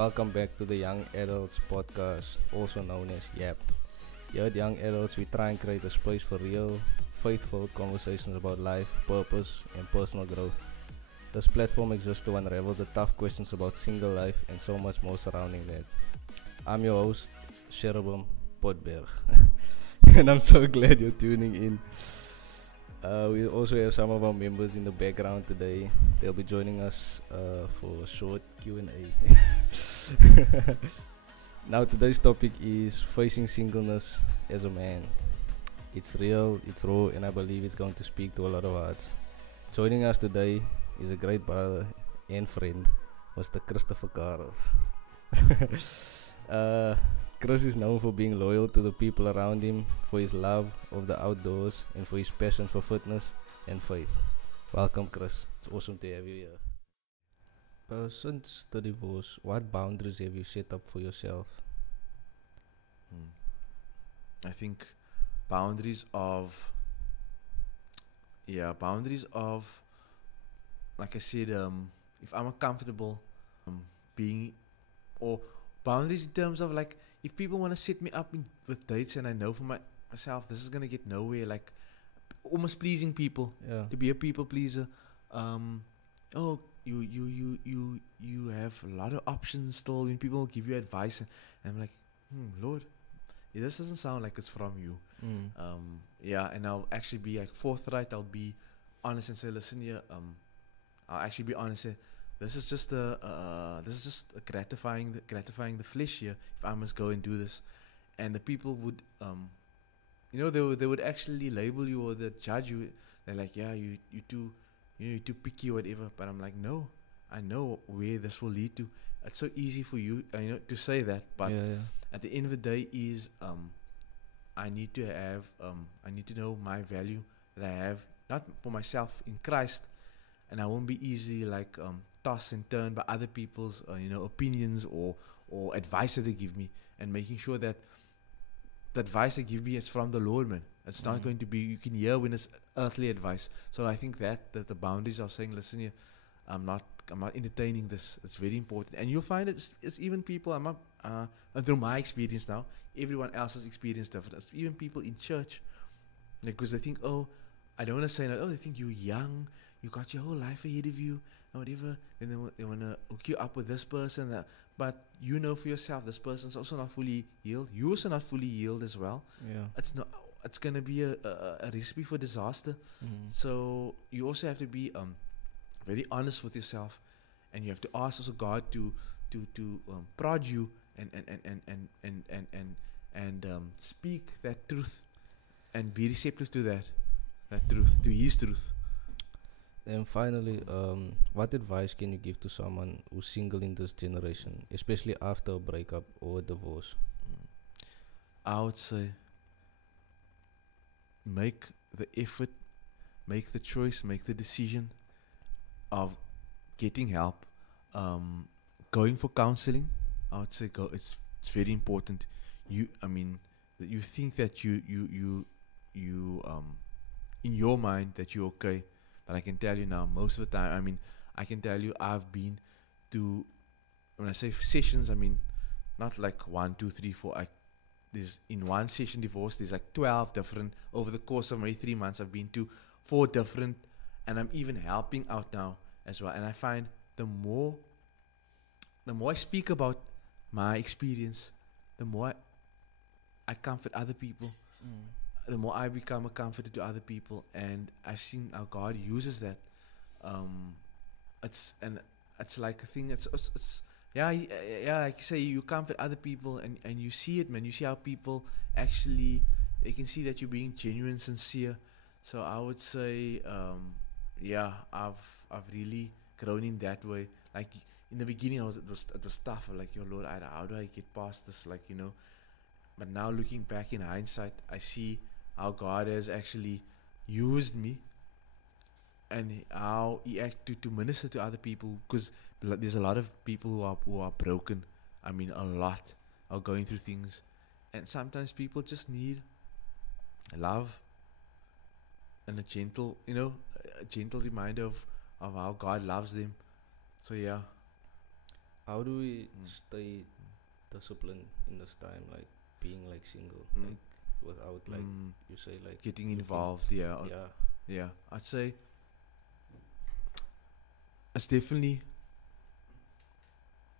welcome back to the Young Adults Podcast, also known as YAP. Here at Young Adults, we try and create a space for real, faithful conversations about life, purpose, and personal growth. This platform exists to unravel the tough questions about single life and so much more surrounding that. I'm your host, Sherabum Potberg, and I'm so glad you're tuning in. We also have some of our members in the background today. They'll be joining us for a short Q&A. Now today's topic is facing singleness as a man. It's real, it's raw, and I believe it's going to speak to a lot of hearts. Joining us today is a great brother and friend, Mr. Christopher Carls. Chris is known for being loyal to the people around him, for his love of the outdoors, and for his passion for fitness and faith. Welcome, Chris. It's awesome to have you here. Since the divorce, what boundaries have you set up for yourself? I think boundaries of, like I said, if I'm comfortable being, or boundaries in terms of like, if people want to set me up with dates and I know for myself this is going to get nowhere, like almost pleasing people, to be a people pleaser. You have a lot of options still when people give you advice, and I'm like, Lord, this doesn't sound like it's from you. And I'll actually be like forthright. I'll be honest and say, listen here, I'll actually be honest and say, this is just gratifying the flesh here. If I must go and do this, and the people would, they would actually label you or they judge you. They're like, yeah, you're too picky or whatever. But I'm like, no, I know where this will lead to. It's so easy for you, to say that. But at the end of the day, is I need to know my value that I have, not for myself in Christ, and I won't be easily like tossed and turned by other people's opinions or advice that they give me, and making sure that the advice they give me is from the Lord, man. It's not going to be, you can hear when it's earthly advice. So I think that the boundaries of saying, listen here, I'm not entertaining this. It's very important, and you'll find it's even people. I'm not through my experience now. Everyone else's experience different. It's even people in church, because they think, I don't want to say that. They think you're young, you got your whole life ahead of you, or whatever. Then they want to hook you up with this person, but you know for yourself, this person's also not fully healed. You're also not fully healed as well. It's not. It's gonna be a recipe for disaster. So you also have to be very honest with yourself, and you have to ask also God to prod you and speak that truth, and be receptive to that truth, to His truth. And finally, what advice can you give to someone who's single in this generation, especially after a breakup or a divorce? I would say, make the effort, make the choice, make the decision of getting help, going for counseling. I would say go. It's very important. You think that you in your mind that you're okay, but I can tell you now, most of the time, I can tell you I've been to, when I say sessions, not like 1, 2, 3, 4. There's in one session divorce, there's like 12 different, over the course of maybe 3 months, I've been to 4 different, and I'm even helping out now as well. And I find the more I speak about my experience, the more I comfort other people, the more I become a comforter to other people, and I've seen how God uses that. It's like a thing. It's like you say, you comfort other people, and you see it, man. You see how people actually, they can see that you're being genuine, sincere. So I would say, I've really grown in that way. Like in the beginning, it was tough. Like, your Lord, how do I get past this? But now looking back in hindsight, I see how God has actually used me, and how He acted to minister to other people, because there's a lot of people who are broken. A lot are going through things, and sometimes people just need love and a gentle reminder of how God loves them. So How do we Mm. stay disciplined in this time, like being like single, Mm. like without like Mm. you say like Getting looking- involved, yeah, Yeah. yeah. I'd say it's definitely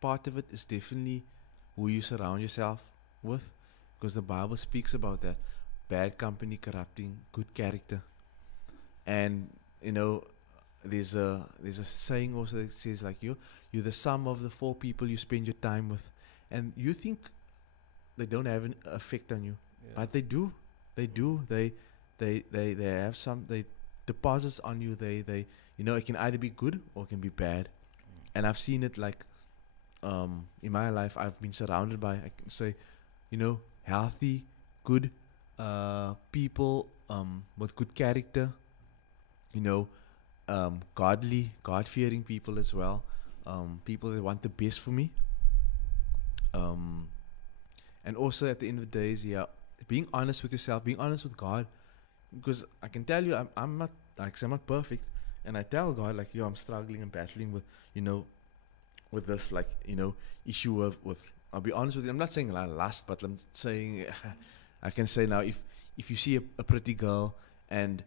part of it is definitely who you surround yourself with, because the Bible speaks about that bad company corrupting good character, and you know there's a saying also that says like you're the sum of the 4 people you spend your time with, and you think they don't have an effect on you, Yeah. but they do. They have some they deposits on you. They it can either be good or it can be bad. And I've seen it like in my life. I've been surrounded by, I can say, healthy, good people with good character, godly, God-fearing people as well, people that want the best for me. And also at the end of the day, being honest with yourself, being honest with God, because I can tell you, I'm not I'm not perfect, and I tell God like, I'm struggling and battling with, with this issue with. I'll be honest with you. I'm not saying lust, but I'm saying I can say now, if you see a pretty girl and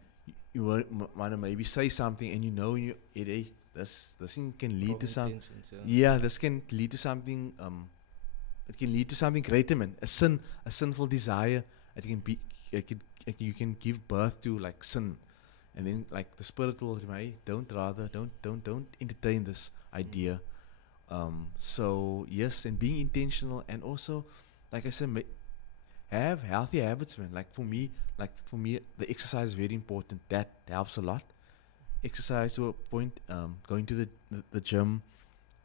you want to maybe say something, and this thing can lead Wrong to some. intentions, Yeah, this can lead to something. It can lead to something greater, man. A sinful desire. You can give birth to like sin, and then like the Spirit will remind, don't entertain this idea. So yes, and being intentional, and also, like I said, have healthy habits, man. Like for me, the exercise is very important. That helps a lot. Exercise to a point. Going to the gym.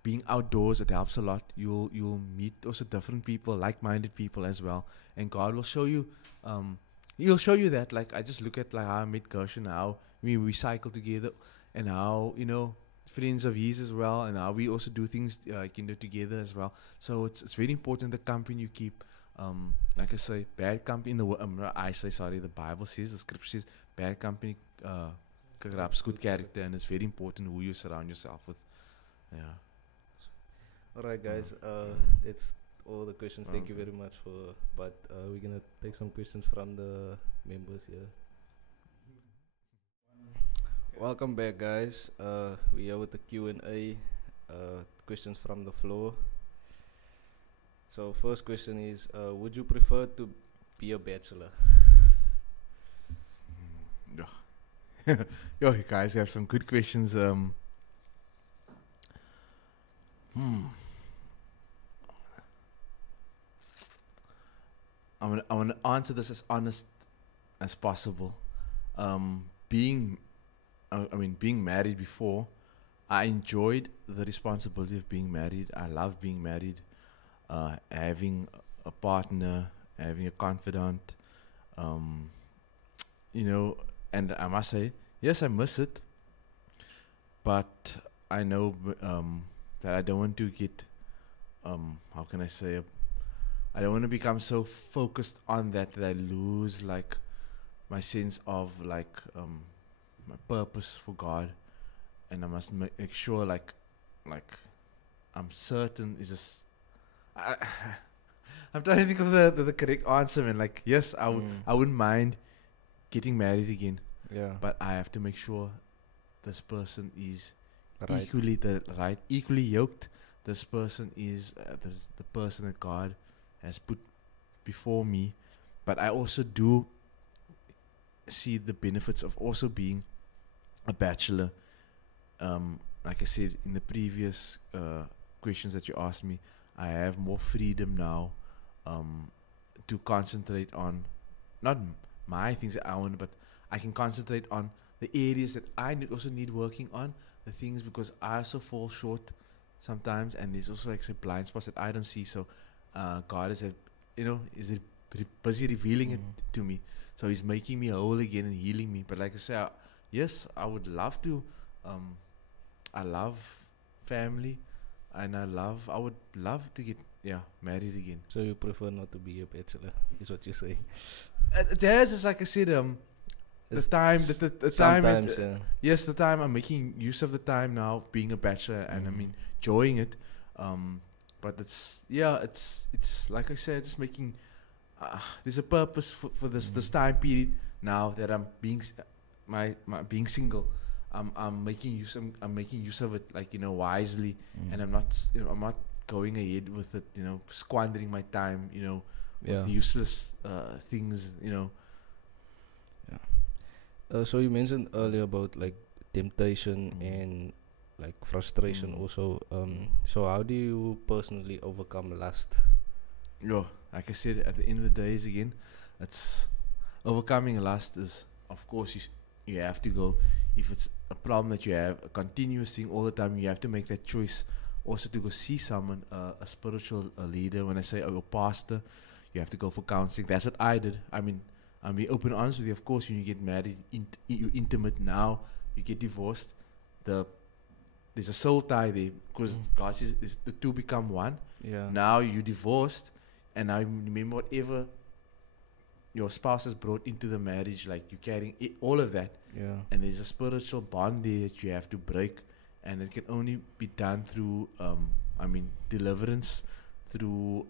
Being outdoors, it helps a lot. You'll meet also different people, like-minded people as well, and God will show you. He'll show you that. Like I just look at like how I met Gershon, how we cycle together, and how friends of his as well, and how we also do things together as well. So it's very important the company you keep. Like I say, bad company the Bible says, the scripture says, bad company corrupts good character, and it's very important who you surround yourself with. Yeah. Alright, guys. That's all the questions. Thank you very much for. But we're gonna take some questions from the members here. Welcome back, guys. We are with the Q&A. Questions from the floor. So first question is, would you prefer to be a bachelor? Yo, you guys have some good questions. I want to answer this as honest as possible. Being married before, I enjoyed the responsibility of being married. I love being married, having a partner, having a confidant, and I must say, yes, I miss it, but I know that I don't want to get, how can I say, I don't want to become so focused on that I lose like my sense of like my purpose for God, and I must make sure like I'm certain is this. I'm trying to think of the correct answer, man. Like yes, I wouldn't mind getting married again, Yeah. but I have to make sure this person is Right. equally yoked. This person is the person that God has put before me, but I also do see the benefits of also being a bachelor. Like I said in the previous questions that you asked me, I have more freedom now to concentrate on not my things that I want, but I can concentrate on the areas that I also need working on, the things, because I also fall short sometimes, and there's also like say blind spots that I don't see. So God is busy revealing it to me. So He's making me whole again and healing me. But like I say, yes, I would love to. I love family, and I would love to get married again. So you prefer not to be a bachelor, is what you say? There's just like I said, the It's time, the time. Sometimes, yeah. Yes, the time I'm making use of the time now, being a bachelor, and I'm enjoying it. But it's like I said, just making. There's a purpose for this time period now that I'm being my being single. I'm making use of it, like, wisely, and I'm not going ahead with it, squandering my time, with useless things, Yeah. So you mentioned earlier about like temptation and like frustration also. So how do you personally overcome lust? Yo, like I said, at the end of the days, again, it's overcoming lust is, of course, you have to go. If it's a problem that you have, a continuous thing all the time, you have to make that choice. Also, to go see someone, a spiritual leader. When I say a pastor, you have to go for counseling. That's what I did. I mean, I'm being open and honest with you. Of course, when you get married, you're intimate. Now you get divorced. There's a soul tie there, because God says the two become one. Yeah. Now you're divorced, and I remember whatever your spouse has brought into the marriage, like you're carrying all of that. Yeah. And there's a spiritual bond there that you have to break, and it can only be done through, deliverance, through,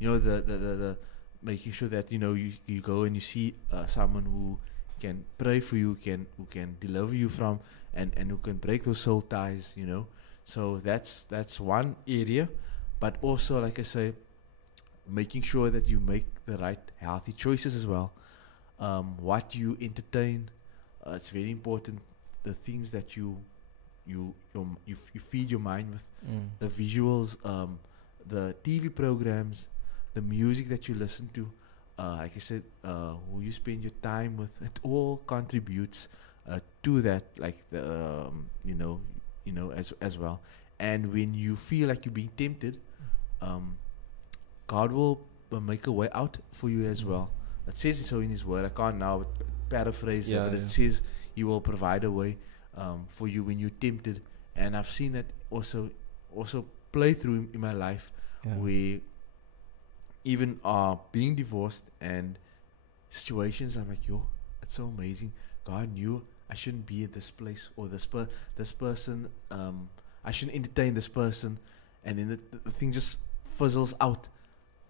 the making sure that you go and you see someone who can pray for you, who can deliver you from, and who can break those soul ties. So that's one area, but also, like I say, making sure that you make the right healthy choices as well. What you entertain, it's very important. The things that you feed your mind with, the visuals, the TV programs, the music that you listen to, like I said, who you spend your time with, it all contributes to that, like the as well. And when you feel like you're being tempted, God will make a way out for you as well. It says so in His Word. I can't now paraphrase it, but it says He will provide a way for you when you're tempted. And I've seen that also play through in my life, where even being divorced and situations, I'm like, yo, it's so amazing. God knew I shouldn't be at this place, or this person. I shouldn't entertain this person, and then the thing just fizzles out.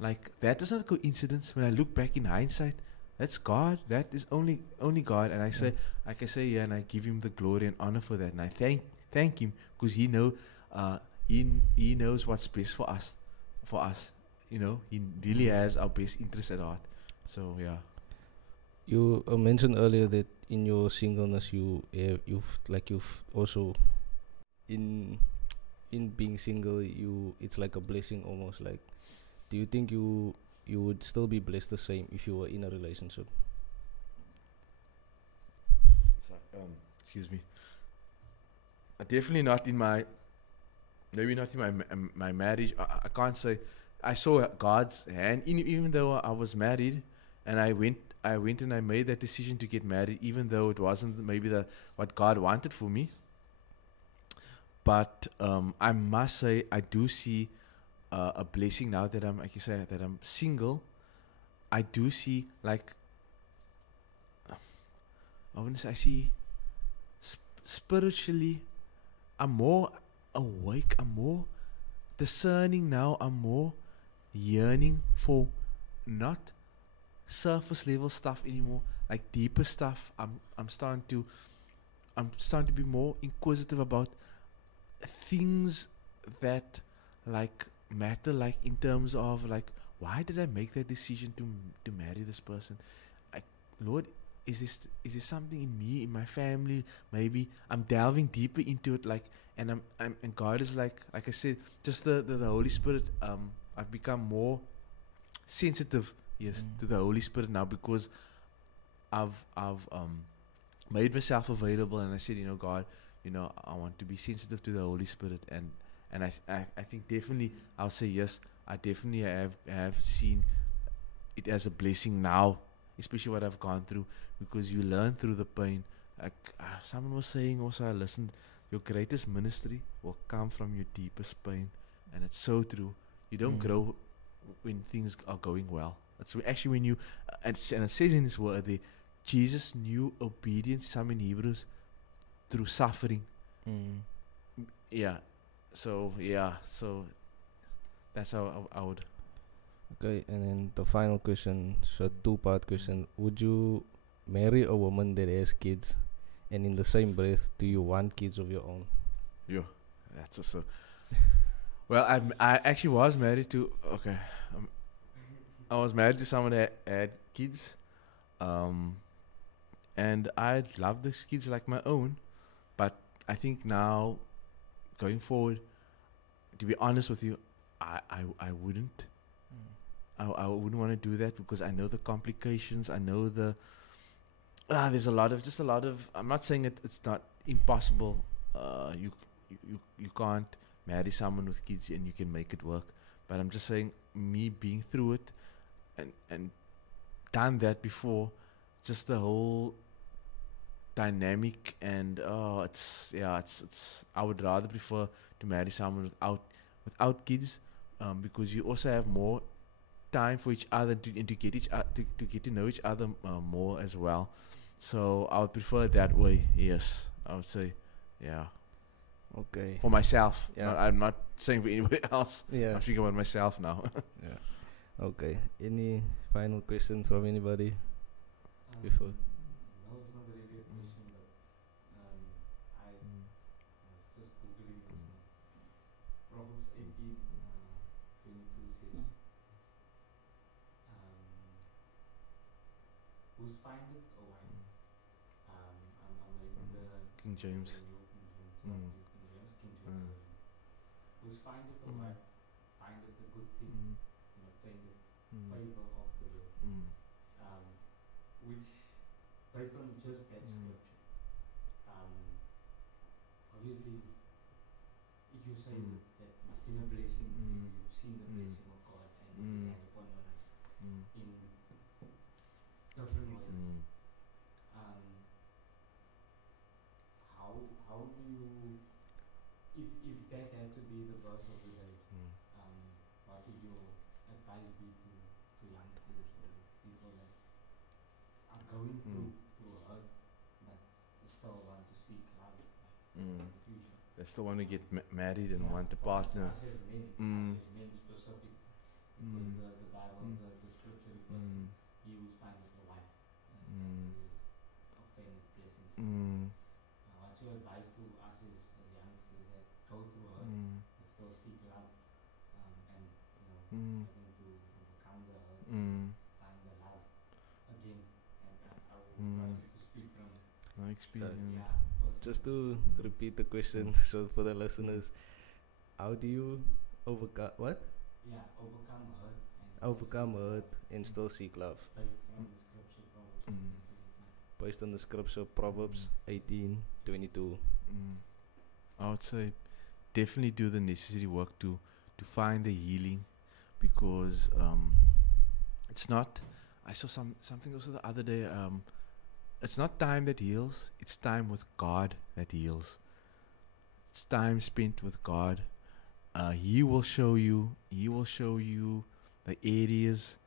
Like, that is not a coincidence. When I look back in hindsight, that's God. That is only God. And I say, like I say, and I give Him the glory and honor for that. And I thank Him, because He knows what's best for us. He really has our best interest at heart. So yeah. You mentioned earlier that in your singleness, you've also in being single, it's like a blessing almost. Like, do you think you would still be blessed the same if you were in a relationship? Excuse me. Definitely not in my. Maybe not in my marriage. I can't say. I saw God's hand, even though I was married, and I went and I made that decision to get married, even though it wasn't maybe what God wanted for me. But I must say, I do see a blessing now that I'm, like you said, that I'm single. I do see, like, I see spiritually, I'm more awake, I'm more discerning now, I'm more yearning for not surface level stuff anymore, like deeper stuff. I'm starting to be more inquisitive about things that like matter, like in terms of like, why did I make that decision to marry this person? Like, Lord, is this something in me, in my family? Maybe I'm delving deeper into it, like, and and God is like I said, just the Holy Spirit. I've become more sensitive, to the Holy Spirit now, because I've made myself available, and I said, God, I want to be sensitive to the Holy Spirit, and I think definitely I'll say yes. I definitely have seen it as a blessing now, especially what I've gone through, because you learn through the pain. Like someone was saying also, I listened, your greatest ministry will come from your deepest pain, and it's so true. You don't grow when things are going well. It's actually when you, and it says in this word there, Jesus knew obedience, some in Hebrews, through suffering. Yeah, So yeah, so that's how I would. Okay, and then the final question, so two-part question. Would you marry a woman that has kids? And in the same breath, do you want kids of your own? Yo, that's also. Well, I actually was married to. Okay, um, I was married to someone that had kids, um, and I love these kids like my own. But I think now, going forward, to be honest with you, I wouldn't. I wouldn't want to do that because I know the complications. I know there's just a lot of. I'm not saying it's not impossible. You can't marry someone with kids and you can make it work. But I'm just saying, me being through it, and done that before, just the whole dynamic and it's. I would rather prefer to marry someone without kids, because you also have more time for each other and to get to get to know each other more as well. So I would prefer it that way. Yes, I would say, yeah, Okay. for myself. Yeah. I'm not saying for anybody else. Yeah. I'm speaking about myself now. Yeah. Okay. Any final questions from anybody before? No, it's not really a question, but I was just googling this now. Proverbs 18:22 says, "Who findeth a wife?" I'm reading the King James. New King James, Mm. not New King James, King James Mm. version. "Who findeth a Mm. wife findeth a good thing and obtaineth favor of the Lord." Which, based on just that scripture, obviously, if you say that it's been a blessing for you, you've seen the blessing of God and His hand upon your life in different ways. How do you, if that had to be the verse of the day, what would your advice be to youngsters or people that are going through hurt but still want to seek love in the future? They still want to get married and Yeah, want a for us partner. as men, Mm. us as men specific, because the Bible, the scripture refers to he who findeth a wife, and is obtaineth blessing. What's your advice to us as youngsters that go through hurt but still seek love, and having to overcome the hurt, find the love again? And I would like you to speak from No experience. Just to repeat the question, so for the listeners, how do you overcome what? Overcome hurt and Overcome hurt and still seek love. based from the scripture, Proverbs 18:22. Based on the scripture, Proverbs 18:22. I would say definitely do the necessary work to find the healing, because it's not. I saw something also the other day. It's not time that heals; it's time with God that heals. It's time spent with God. He will show you. He will show you the areas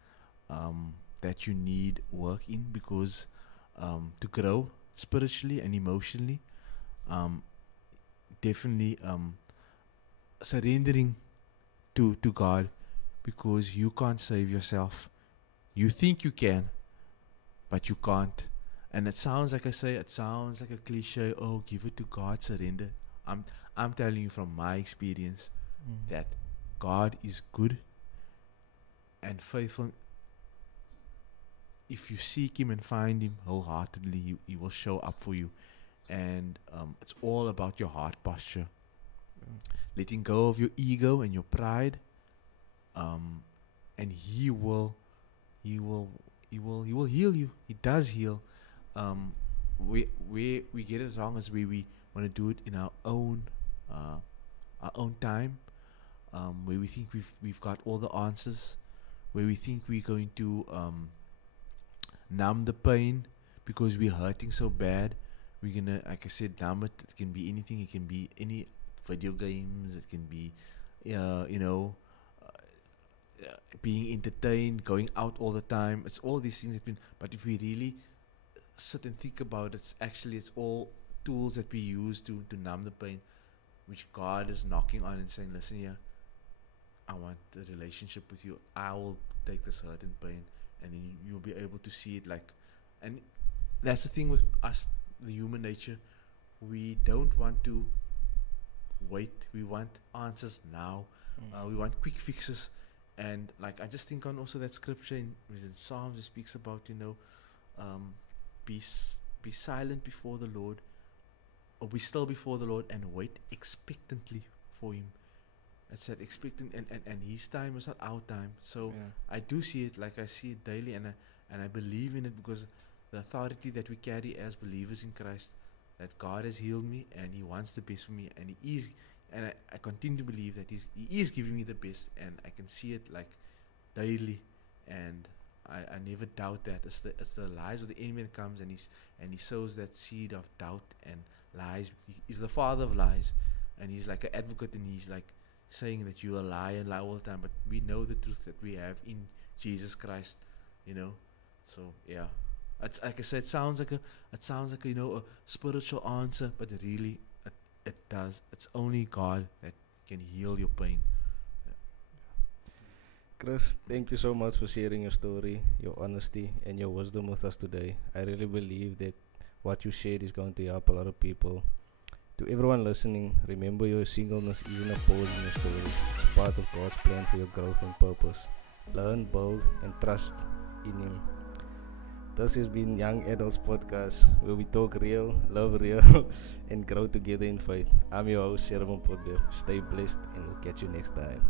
that you need work in, because to grow spiritually and emotionally, definitely surrendering to God, because you can't save yourself. You think you can, but you can't. And it sounds like it sounds like a cliche. Oh, give it to God, surrender. I'm telling you from my experience that God is good and faithful. If you seek Him and find Him wholeheartedly, He will show up for you. And it's all about your heart posture, letting go of your ego and your pride, and He will heal you. He does heal. We get it wrong as we want to do it in our own time, where we think we've got all the answers, where we think we're going to numb the pain because we're hurting so bad. We're gonna, like I said, numb it. It can be anything. It can be any video games. It can be, being entertained, going out all the time. It's all these things that been. But if we really sit and think about it, it's all tools that we use to numb the pain. which God is knocking on and saying, listen here, I want a relationship with you. I will take this hurt and pain, and then you'll be able to see it like, and that's the thing with us, the human nature. We don't want to wait. We want answers now. We want quick fixes. And like, I just think on also that scripture in Psalms, it speaks about, be silent before the Lord, or be still before the Lord and wait expectantly for Him. It's that expectant, and His time is not our time. So I do see it, like I see it daily, and I believe in it, because the authority that we carry as believers in Christ, that God has healed me and He wants the best for me, and He is, and I continue to believe that He is giving me the best, and I can see it like daily, and I never doubt that. It's the lies of the enemy that comes, and he sows that seed of doubt and lies. He's the father of lies, and he's like an advocate, and he's like saying that you are a liar and lie all the time, but we know the truth that we have in Jesus Christ, So yeah, it's like I said, it sounds like a a spiritual answer, but really it does. It's only God that can heal your pain. Chris, thank you so much for sharing your story, your honesty, and your wisdom with us today. I really believe that what you shared is going to help a lot of people. To everyone listening, remember your singleness isn't a pause in your story. It's part of God's plan for your growth and purpose. Learn, build, and trust in Him. This has been Young Adults Podcast, where we talk real, love real, and grow together in faith. I'm your host, Sherman Potbeer. Stay blessed, and we'll catch you next time.